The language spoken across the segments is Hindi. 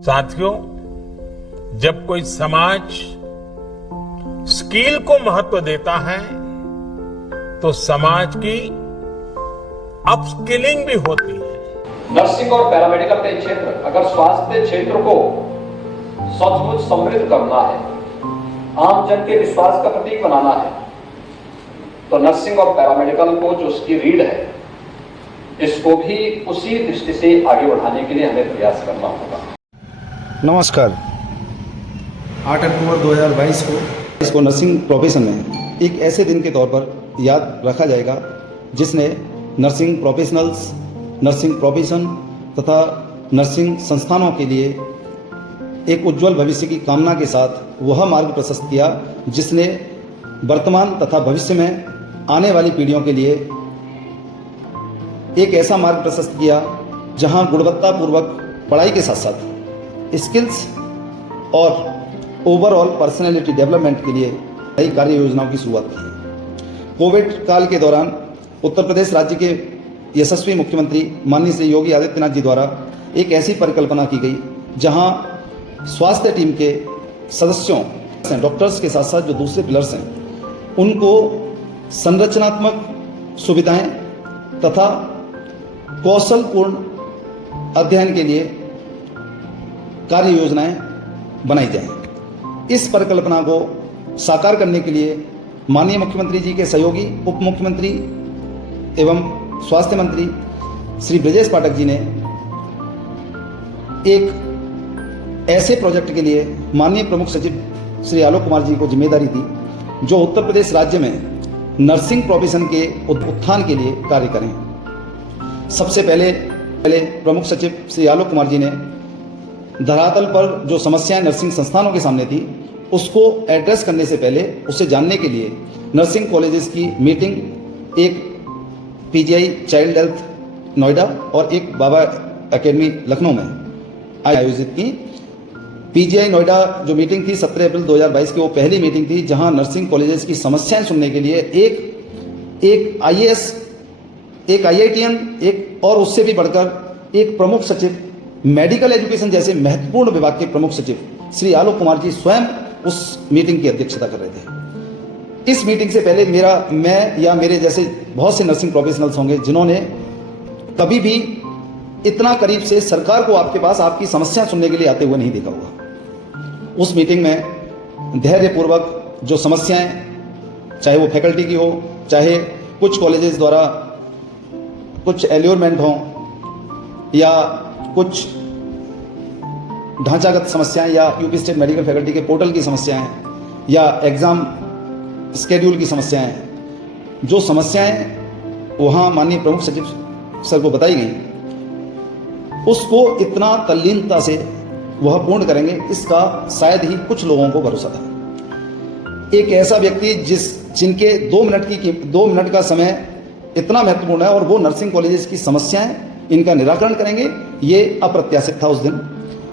साथियों, जब कोई समाज स्किल को महत्व देता है तो समाज की अपस्किलिंग भी होती है। नर्सिंग और पैरामेडिकल के क्षेत्र, अगर स्वास्थ्य क्षेत्र को सचमुच समृद्ध करना है, आम जन के विश्वास का प्रतीक बनाना है, तो नर्सिंग और पैरामेडिकल को जो उसकी रीढ़ है, इसको भी उसी दृष्टि से आगे बढ़ाने के लिए हमें प्रयास करना होगा। नमस्कार। 8 अक्टूबर 2022 को इसको नर्सिंग प्रोफेशन में एक ऐसे दिन के तौर पर याद रखा जाएगा जिसने नर्सिंग प्रोफेशनल्स, नर्सिंग प्रोफेशन तथा नर्सिंग संस्थानों के लिए एक उज्जवल भविष्य की कामना के साथ वह मार्ग प्रशस्त किया जिसने वर्तमान तथा भविष्य में आने वाली पीढ़ियों के लिए एक ऐसा मार्ग प्रशस्त किया जहां गुणवत्तापूर्वक पढ़ाई के साथ साथ स्किल्स और ओवरऑल पर्सनैलिटी डेवलपमेंट के लिए कई कार्य योजनाओं की शुरुआत की। कोविड काल के दौरान उत्तर प्रदेश राज्य के यशस्वी मुख्यमंत्री माननीय श्री योगी आदित्यनाथ जी द्वारा एक ऐसी परिकल्पना की गई जहां स्वास्थ्य टीम के सदस्यों, डॉक्टर्स के साथ साथ जो दूसरे पिलर्स हैं, उनको संरचनात्मक सुविधाएं तथा कौशलपूर्ण अध्ययन के लिए कार्य योजनाएं बनाई जाएं। इस परिकल्पना को साकार करने के लिए माननीय मुख्यमंत्री जी के सहयोगी उप मुख्यमंत्री एवं स्वास्थ्य मंत्री श्री ब्रजेश पाठक जी ने एक ऐसे प्रोजेक्ट के लिए माननीय प्रमुख सचिव श्री आलोक कुमार जी को जिम्मेदारी दी जो उत्तर प्रदेश राज्य में नर्सिंग प्रोफेशन के उत्थान के लिए कार्य करें। सबसे पहले प्रमुख सचिव श्री आलोक कुमार जी ने धरातल पर जो समस्याएं नर्सिंग संस्थानों के सामने थी उसको एड्रेस करने से पहले उसे जानने के लिए नर्सिंग कॉलेजेस की मीटिंग एक पीजीआई चाइल्ड हेल्थ नोएडा और एक बाबा एकेडमी लखनऊ में आयोजित की। पीजीआई नोएडा जो मीटिंग थी 17 अप्रैल 2022 की, वो पहली मीटिंग थी जहां नर्सिंग कॉलेजेस की समस्याएं सुनने के लिए एक आईएएस, एक आईआईटीएन, एक और उससे भी बढ़कर एक प्रमुख सचिव, मेडिकल एजुकेशन जैसे महत्वपूर्ण विभाग के प्रमुख सचिव श्री आलोक कुमार जी स्वयं उस मीटिंग की अध्यक्षता कर रहे थे। इस मीटिंग से पहले मैं या मेरे जैसे बहुत से नर्सिंग प्रोफेशनल्स होंगे जिन्होंने कभी भी इतना करीब से सरकार को आपके पास आपकी समस्या सुनने के लिए आते हुए नहीं देखा होगा। उस मीटिंग में धैर्यपूर्वक जो समस्याएं, चाहे वो फैकल्टी की हो, चाहे कुछ कॉलेजेस द्वारा कुछ एल्योरमेंट हो या कुछ ढांचागत समस्याएं या यूपी स्टेट मेडिकल फैकल्टी के पोर्टल की समस्याएं या एग्जाम स्केड्यूल की समस्याएं, जो समस्याएं वहां माननीय प्रमुख सचिव सर को बताई गई, उसको इतना तल्लीनता से वह पूर्ण करेंगे इसका शायद ही कुछ लोगों को भरोसा था। एक ऐसा व्यक्ति जिनके 2 मिनट का समय इतना महत्वपूर्ण है और वो नर्सिंग कॉलेजेस की समस्याएं इनका निराकरण करेंगे, ये अप्रत्याशित था उस दिन।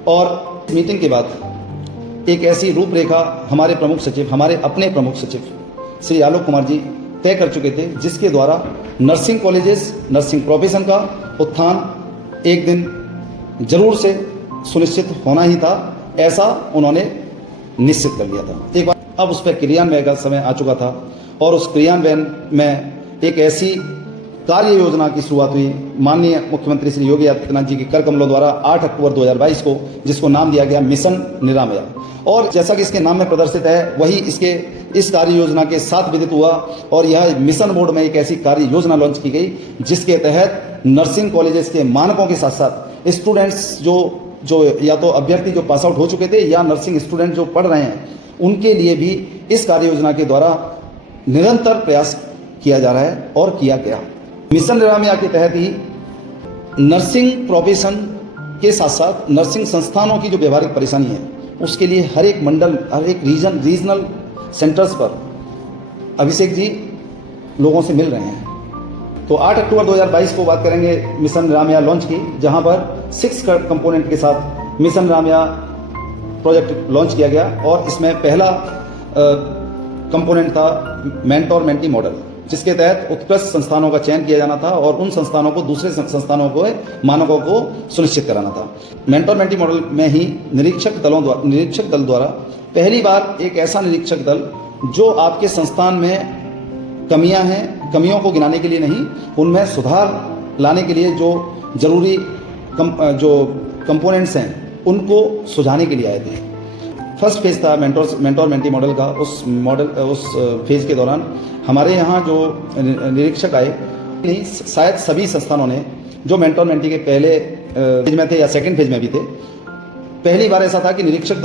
और मीटिंग के बाद एक ऐसी रूपरेखा हमारे अपने प्रमुख सचिव श्री आलोक कुमार जी तय कर चुके थे जिसके द्वारा नर्सिंग कॉलेजेस, नर्सिंग प्रोफेशन का उत्थान एक दिन जरूर से सुनिश्चित होना ही था, ऐसा उन्होंने निश्चित कर लिया था। एक बार अब उस पर क्रियान्वयन का समय आ चुका था और उस क्रियान्वयन में एक ऐसी कार्य योजना की शुरुआत हुई माननीय मुख्यमंत्री श्री योगी आदित्यनाथ जी के कर कमलों द्वारा 8 अक्टूबर 2022 को, जिसको नाम दिया गया मिशन निरामया। और जैसा कि इसके नाम में प्रदर्शित है वही इस कार्य योजना के साथ विदित हुआ और यह मिशन मोड में एक ऐसी कार्य योजना लॉन्च की गई जिसके तहत नर्सिंग कॉलेजेस के मानकों के साथ साथ स्टूडेंट्स जो या तो अभ्यर्थी जो पास आउट हो चुके थे या नर्सिंग स्टूडेंट जो पढ़ रहे हैं उनके लिए भी इस कार्य योजना के द्वारा निरंतर प्रयास किया जा रहा है और किया गया। मिशन निरामया के तहत ही नर्सिंग प्रोफेशन के साथ साथ नर्सिंग संस्थानों की जो व्यवहारिक परेशानी है उसके लिए हर एक मंडल, हर एक रीजनल सेंटर्स पर अभिषेक जी लोगों से मिल रहे हैं। तो 8 अक्टूबर 2022 को बात करेंगे मिशन निरामया लॉन्च की, जहां पर 6 कंपोनेंट के साथ मिशन निरामया प्रोजेक्ट लॉन्च किया गया और इसमें पहला कंपोनेंट था मेंटोर मेंटी मॉडल। जिसके तहत उत्कृष्ट संस्थानों का चयन किया जाना था और उन संस्थानों को दूसरे संस्थानों को मानकों को सुनिश्चित कराना था। मेंटोर मेंटी मॉडल में ही निरीक्षक दल द्वारा पहली बार एक ऐसा निरीक्षक दल जो आपके संस्थान में कमियां हैं, कमियों को गिनाने के लिए नहीं, उनमें सुधार लाने के लिए जो जरूरी जो कंपोनेंट्स हैं उनको सुझाने के लिए आए थे। फर्स्ट फेज था मेंटोर मेंटी मॉडल का। उस फेज के दौरान हमारे यहाँ जो निरीक्षक आए, नहीं शायद सभी संस्थानों ने जो मेंटोर मेंटी के पहले फेज में थे या सेकंड फेज में भी थे, पहली बार ऐसा था कि निरीक्षक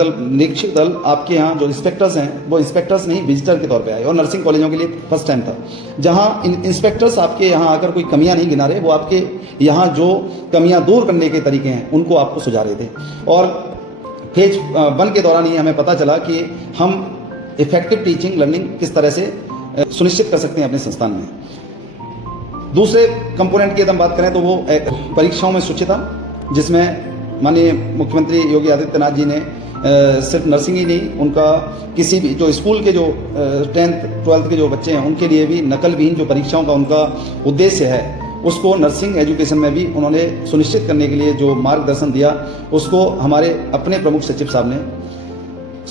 दल आपके यहाँ जो इंस्पेक्टर्स हैं वो इंस्पेक्टर्स नहीं विजिटर के तौर पे आए। और नर्सिंग कॉलेजों के लिए फर्स्ट टाइम था जहाँ इंस्पेक्टर्स आपके यहाँ आकर कोई कमियां नहीं गिना रहे, वो आपके यहाँ जो कमियां दूर करने के तरीके हैं उनको आपको सुझा रहे थे। और फेज 1 के दौरान ही हमें पता चला कि हम इफेक्टिव टीचिंग लर्निंग किस तरह से सुनिश्चित कर सकते हैं अपने संस्थान में। दूसरे कंपोनेंट की अगर हम बात करें तो वो परीक्षाओं में शुचिता, जिसमें माननीय मुख्यमंत्री योगी आदित्यनाथ जी ने सिर्फ नर्सिंग ही नहीं, उनका किसी भी जो स्कूल के जो 10th 12th के जो बच्चे हैं उनके लिए भी नकल विहीन जो परीक्षाओं का उनका उद्देश्य है उसको नर्सिंग एजुकेशन में भी उन्होंने सुनिश्चित करने के लिए जो मार्गदर्शन दिया उसको हमारे अपने प्रमुख सचिव साहब ने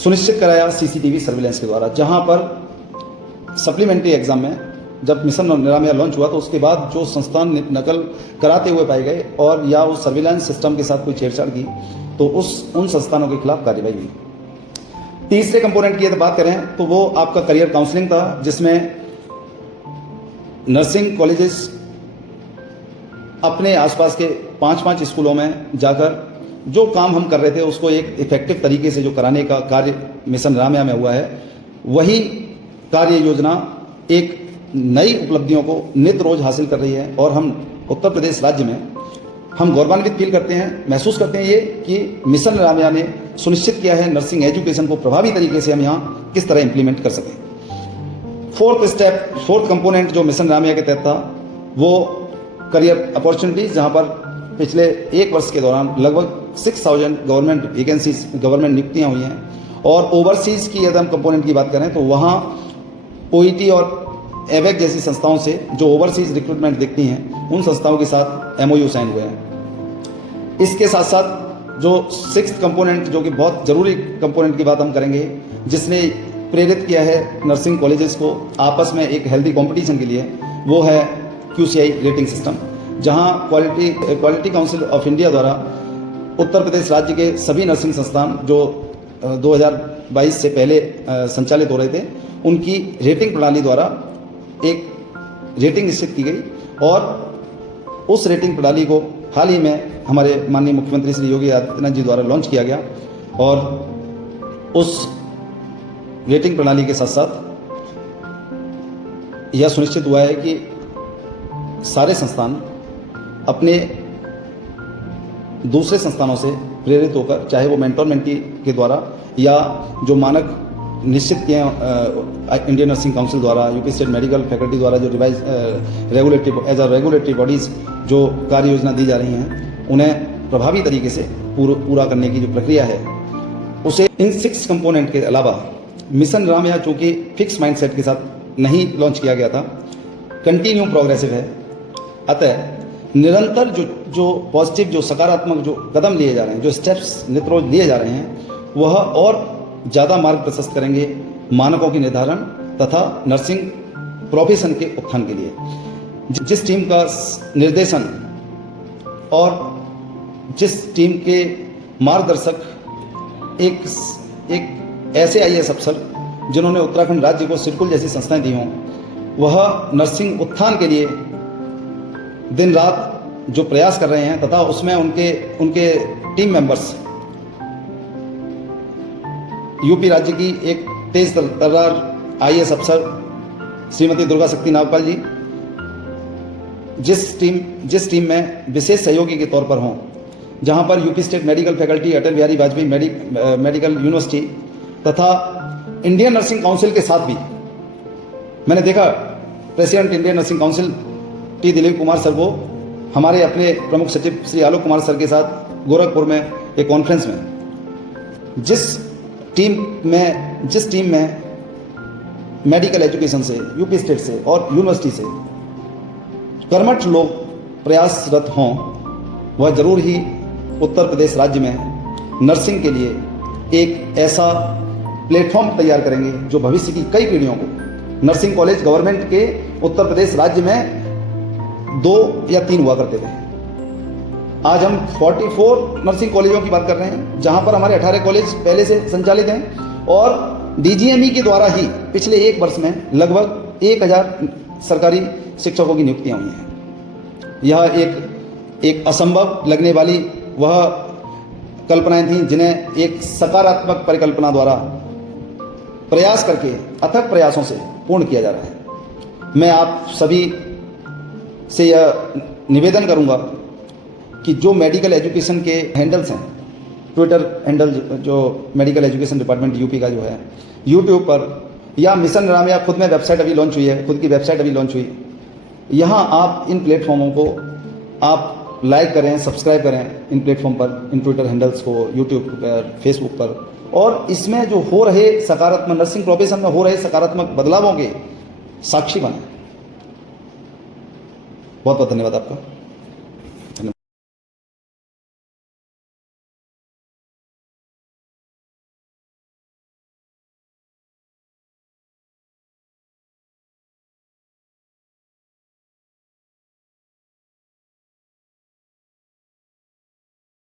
सुनिश्चित कराया CCTV सर्विलेंस के द्वारा। जहां पर सप्लीमेंट्री एग्जाम में जब मिशन निरामया लॉन्च हुआ तो उसके बाद जो संस्थान नकल कराते हुए पाए गए और या उस सर्विलांस सिस्टम के साथ कोई छेड़छाड़ की तो उन संस्थानों के खिलाफ कार्रवाई हुई। तीसरे कंपोनेंट की अगर बात करें तो वो आपका करियर काउंसलिंग था, जिसमें नर्सिंग कॉलेजेस अपने आसपास के 5-5 स्कूलों में जाकर जो काम हम कर रहे थे उसको एक इफेक्टिव तरीके से जो कराने का कार्य मिशन निरामया में हुआ है, वही कार्य योजना एक नई उपलब्धियों को नित्य रोज हासिल कर रही है। और हम उत्तर प्रदेश राज्य में हम गौरवान्वित फील करते हैं, महसूस करते हैं ये कि मिशन निरामया ने सुनिश्चित किया है नर्सिंग एजुकेशन को प्रभावी तरीके से हम यहाँ किस तरह इंप्लीमेंट कर सकें। फोर्थ कंपोनेंट जो मिशन निरामया के तहत था वो करियर अपॉर्चुनिटीज, जहाँ पर पिछले 1 वर्ष के दौरान लगभग 6000 गवर्नमेंट वैकेंसीज, गवर्नमेंट नियुक्तियाँ हुई हैं। और ओवरसीज़ की यदि हम कंपोनेंट की बात करें तो वहाँ OET और एवेक जैसी संस्थाओं से जो ओवरसीज रिक्रूटमेंट देखती हैं उन संस्थाओं के साथ MOU साइन हुए हैं। इसके साथ साथ जो 6th कंपोनेंट जो कि बहुत ज़रूरी कंपोनेंट की बात हम करेंगे, जिसने प्रेरित किया है नर्सिंग कॉलेजेस को आपस में एक हेल्दी कंपटीशन के लिए, वो है QCI रेटिंग सिस्टम, जहां क्वालिटी काउंसिल ऑफ इंडिया द्वारा उत्तर प्रदेश राज्य के सभी नर्सिंग संस्थान जो 2022 से पहले संचालित हो रहे थे उनकी रेटिंग प्रणाली द्वारा एक रेटिंग निश्चित की गई। और उस रेटिंग प्रणाली को हाल ही में हमारे माननीय मुख्यमंत्री श्री योगी आदित्यनाथ जी द्वारा लॉन्च किया गया। और उस रेटिंग प्रणाली के साथ साथ यह सुनिश्चित हुआ है कि सारे संस्थान अपने दूसरे संस्थानों से प्रेरित होकर, चाहे वो मेंटोर मेंटी के द्वारा या जो मानक निश्चित किए इंडियन नर्सिंग काउंसिल द्वारा, यूपी स्टेट मेडिकल फैकल्टी द्वारा जो रिवाइज रेगुलेटरी बॉडीज जो कार्य योजना दी जा रही हैं, उन्हें प्रभावी तरीके से पूरा करने की जो प्रक्रिया है उसे इन 6 कंपोनेंट के अलावा मिशन निरामया चूंकि फिक्स माइंडसेट के साथ नहीं लॉन्च किया गया था, कंटिन्यू प्रोग्रेसिव है। अतः निरंतर जो पॉजिटिव, जो सकारात्मक जो कदम लिए जा रहे हैं, जो स्टेप्स नित्य रोज लिए जा रहे हैं, वह और ज़्यादा मार्ग प्रशस्त करेंगे मानकों के निर्धारण तथा नर्सिंग प्रोफेशन के उत्थान के लिए। जिस टीम का निर्देशन और जिस टीम के मार्गदर्शक एक ऐसे IAS अफसर जिन्होंने उत्तराखंड राज्य को सिडकुल जैसी संस्थाएं दी हों, वह नर्सिंग उत्थान के लिए दिन रात जो प्रयास कर रहे हैं तथा उसमें उनके टीम मेंबर्स यूपी राज्य की एक तेज तर्रार IAS अफसर श्रीमती दुर्गा शक्ति नागपाल जी, जिस टीम में विशेष सहयोगी के तौर पर हों, जहां पर UP state medical faculty, Atal Bihari Vajpayee medical university तथा इंडियन नर्सिंग काउंसिल के साथ भी मैंने देखा president Indian nursing council T Dilip Kumar sir को हमारे अपने प्रमुख सचिव श्री आलोक कुमार सर के साथ गोरखपुर में एक कॉन्फ्रेंस में जिस टीम में मेडिकल एजुकेशन से, यूपी स्टेट से और यूनिवर्सिटी से कर्मठ लोग प्रयासरत हों, वह जरूर ही उत्तर प्रदेश राज्य में नर्सिंग के लिए एक ऐसा प्लेटफॉर्म तैयार करेंगे जो भविष्य की कई पीढ़ियों को, नर्सिंग कॉलेज गवर्नमेंट के उत्तर प्रदेश राज्य में 2 या 3 हुआ करते थे। आज हम 44 नर्सिंग कॉलेजों की बात कर रहे हैं, जहां पर हमारे 18 कॉलेज पहले से संचालित हैं और डीजीएमई के द्वारा ही पिछले 1 वर्ष में लगभग 1000 सरकारी शिक्षकों की नियुक्तियां हुई हैं। यह एक असंभव लगने वाली वह कल्पनाएं थीं जिन्हें एक सकारात्मक परिकल्पना द्वारा प्रयास करके अथक प्रयासों से पूर्ण किया जा रहा है। मैं आप सभी से यह निवेदन करूंगा कि जो मेडिकल एजुकेशन के हैंडल्स हैं, ट्विटर हैंडल जो मेडिकल एजुकेशन डिपार्टमेंट यूपी का जो है, यूट्यूब पर या मिशन राम या खुद में वेबसाइट अभी लॉन्च हुई है, खुद की वेबसाइट अभी लॉन्च हुई, यहाँ आप इन प्लेटफॉर्मों को आप लाइक करें, सब्सक्राइब करें इन प्लेटफॉर्म पर, इन ट्विटर हैंडल्स को, यूट्यूब पर, फेसबुक पर, और इसमें जो हो रहे सकारात्मक नर्सिंग प्रोफेशन में हो रहे सकारात्मक बदलावों के साक्षी बने। बहुत बहुत धन्यवाद आपका।